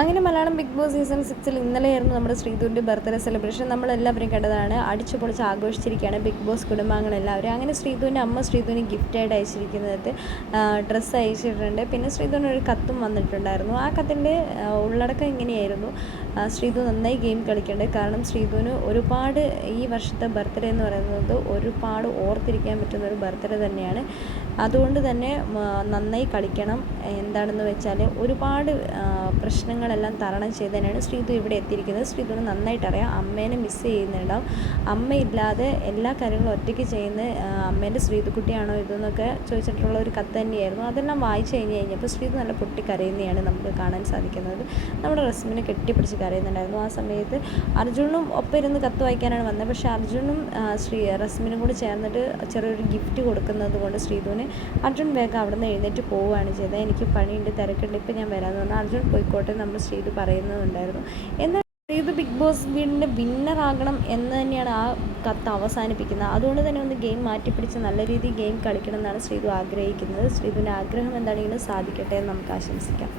അങ്ങനെ Malayalam big boss season സിക്സിൽ ഇന്നലെയായിരുന്നു നമ്മുടെ ശ്രീധുവിന്റെ ബർത്ത്ഡേ സെലിബ്രേഷൻ. നമ്മളെല്ലാവരും കണ്ടതാണ്. അടിച്ചു പൊളിച്ച് ആഘോഷിച്ചിരിക്കുകയാണ് ബിഗ് ബോസ് കുടുംബാംഗങ്ങളെല്ലാവരും. അങ്ങനെ ശ്രീധുവിന്റെ അമ്മ ശ്രീധുവിന് ഗിഫ്റ്റായിട്ട് അയച്ചിരിക്കുന്നത് ഡ്രസ്സ് അയച്ചിട്ടുണ്ട്. പിന്നെ ശ്രീധുവിന് ഒരു കത്തും വന്നിട്ടുണ്ടായിരുന്നു. ആ കത്തിന്റെ ഉള്ളടക്കം ഇങ്ങനെയായിരുന്നു. ശ്രീധു നന്നായി ഗെയിം കളിക്കേണ്ടത് കാരണം ശ്രീധുവിന് ഒരുപാട് ഈ വർഷത്തെ ബർത്ത്ഡേ എന്ന് പറയുന്നത് ഒരുപാട് ഓർത്തിരിക്കാൻ പറ്റുന്ന ഒരു ബർത്ത്ഡേ തന്നെയാണ്. അതുകൊണ്ട് തന്നെ നന്നായി കളിക്കണം. എന്താണെന്ന് വെച്ചാൽ ഒരുപാട് ആ, പ്രശ്നങ്ങളെല്ലാം തരണം ചെയ്ത് തന്നെയാണ് ശ്രീധു ഇവിടെ എത്തിയിരിക്കുന്നത്. ശ്രീതുവിന് നന്നായിട്ട് അറിയാം അമ്മേനെ മിസ് ചെയ്യുന്നുണ്ടാവും. അമ്മയില്ലാതെ എല്ലാ കാര്യങ്ങളും ഒറ്റയ്ക്ക് ചെയ്യുന്ന അമ്മേന്റെ ശ്രീതുക്കുട്ടിയാണോ ഇതെന്നൊക്കെ ചോദിച്ചിട്ടുള്ള ഒരു കത്ത് തന്നെയായിരുന്നു. അതെല്ലാം വായിച്ചു കഴിഞ്ഞ് കഴിഞ്ഞപ്പോൾ ശ്രീതു നല്ല പൊട്ടി കരയുന്നതാണ് നമുക്ക് കാണാൻ സാധിക്കുന്നത്. നമ്മുടെ റസ്മിനെ കെട്ടിപ്പിടിച്ച് കരയുന്നുണ്ടായിരുന്നു. ആ സമയത്ത് അർജുനും ഒപ്പം ഇരുന്ന് കത്ത് വായിക്കാനാണ് വന്നത്. പക്ഷേ അർജുനും ശ്രീ റസ്മിനും കൂടി ചേർന്നിട്ട് ചെറിയൊരു ഗിഫ്റ്റ് കൊടുക്കുന്നത് കൊണ്ട് ശ്രീധുവിന് അർജുൻ വേഗം അവിടെ നിന്ന് എഴുന്നേറ്റ് പോവുകയാണ് ചെയ്തത്. എനിക്ക് പണിയുണ്ട് തിരക്കുണ്ട് ഇപ്പം ഞാൻ വരാമെന്ന് പറഞ്ഞാൽ അർജുൻ പോയിക്കോട്ടെ നമ്മൾ ശ്രീധു പറയുന്നുണ്ടായിരുന്നു എന്നാൽ ശ്രീധു ബിഗ് ബോസ് വീടിന്റെ വിന്നറാകണം എന്ന് തന്നെയാണ് ആ കത്ത് അവസാനിപ്പിക്കുന്നത്. അതുകൊണ്ട് തന്നെ ഒന്ന് ഗെയിം മാറ്റിപ്പിടിച്ച് നല്ല രീതിയിൽ ഗെയിം കളിക്കണം എന്നാണ് ശ്രീതു ആഗ്രഹിക്കുന്നത്. ശ്രീതുവിന്റെ ആഗ്രഹം എന്താണെങ്കിലും സാധിക്കട്ടെ എന്ന് നമുക്ക് ആശംസിക്കാം.